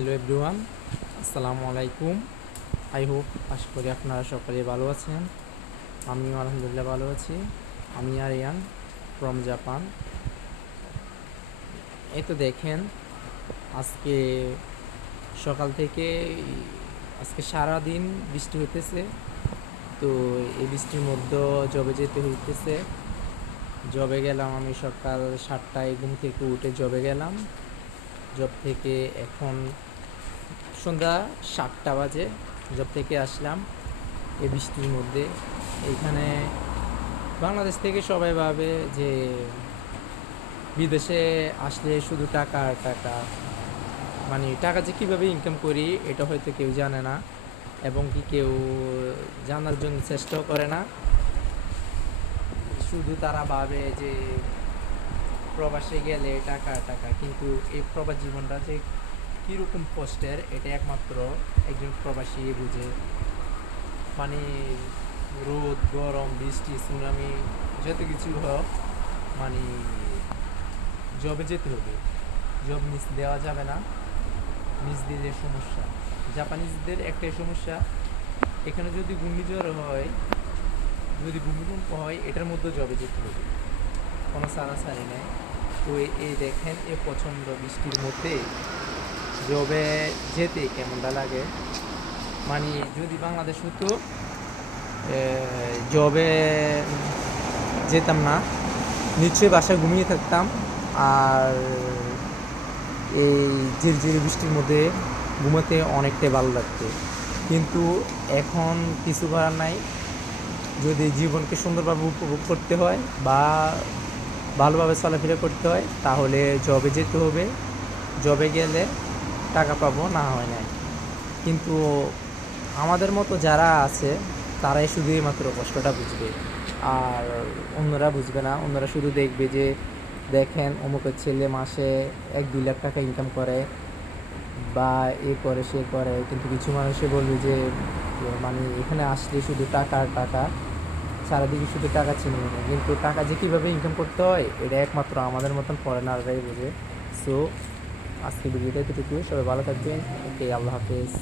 Hello everyone, আসসালামু আলাইকুম। I hope, আশা করি আপনারা সকলে ভালো আছেন। আমিও আলহামদুলিল্লাহ ভালো আছি। আমি আরিয়ান ফ্রম জাপান। এই তো দেখেন, আজকে সকাল থেকে আজকে সারা দিন বৃষ্টি হইতেছে। তো এই বৃষ্টির মধ্যে জবে যেতে হইতেছে। জবে গেলাম আমি সকাল 7টায় ঘুম থেকে উঠে জবে গেলাম। জব থেকে এখন সন্ধ্যা 7টা বাজে। জব থেকে আসলাম এই বৃষ্টির মধ্যে। এইখানে বাংলাদেশ থেকে সবাই ভাবে যে বিদেশে আসলে শুধু টাকা আর টাকা, মানে টাকা যে কীভাবে ইনকাম করি এটা হয়তো কেউ জানে না, এবং কি কেউ জানার জন্য চেষ্টাও করে না। শুধু তারা ভাবে যে প্রবাসে গেলে টাকা আর টাকা, কিন্তু এই প্রবাস জীবনটা যে কীরকম কষ্টের এটা একমাত্র একজন প্রবাসী বুঝে। মানে রোদ, গরম, বৃষ্টি, সুনামি, যত কিছু হোক, মানে জবে যেতে হবে। জব মিস দেওয়া যাবে না, মিস দিলে সমস্যা। জাপানিজদের একটাই সমস্যা, এখানে যদি ঘূর্ণিঝড় হয়, যদি ভূমিকম্প হয়, এটার মধ্যে জবে যেতে হবে, কোনো সারাসারি নেই। তো এই দেখেন, এই প্রচণ্ড বৃষ্টির মধ্যে জবে যেতে কেমনটা লাগে। মানে যদি বাংলাদেশ হতো, জবে যেতাম না, নিশ্চয়ই বাসায় ঘুমিয়ে থাকতাম। আর এই ঝিরঝিরি বৃষ্টির মধ্যে ঘুমাতে অনেকটাই ভালো লাগতো। কিন্তু এখন কিছু করার নাই। যদি জীবনকে সুন্দরভাবে উপভোগ করতে হয় বা ভালোভাবে চলাফেরা করতে হয়, তাহলে জবে যেতে হবে। জবে গেলে টাকা পাবো, না হয় নাই। কিন্তু আমাদের মতো যারা আছে তারাই শুধু মাত্র কষ্টটা বুঝবে, আর অন্যরা বুঝবে না। অন্যরা শুধু দেখবে যে দেখেন অমুকের ছেলে মাসে 1-2 লাখ টাকা ইনকাম করে বা এ করে সে করে, কিন্তু কিছু মানুষে বলবে যে মানে এখানে আসলে শুধু টাকা আর টাকা, সারাদিকে শুধু টাকা ছিনে নেবে। কিন্তু টাকা যে কীভাবে ইনকাম করতে হয় এটা একমাত্র আমাদের মতন ফরেনাররাই বোঝে। সো আজকে ভিডিওটা এতটুকু, সবাই ভালো থাকবেন। ওকে, আল্লাহ হাফেজ।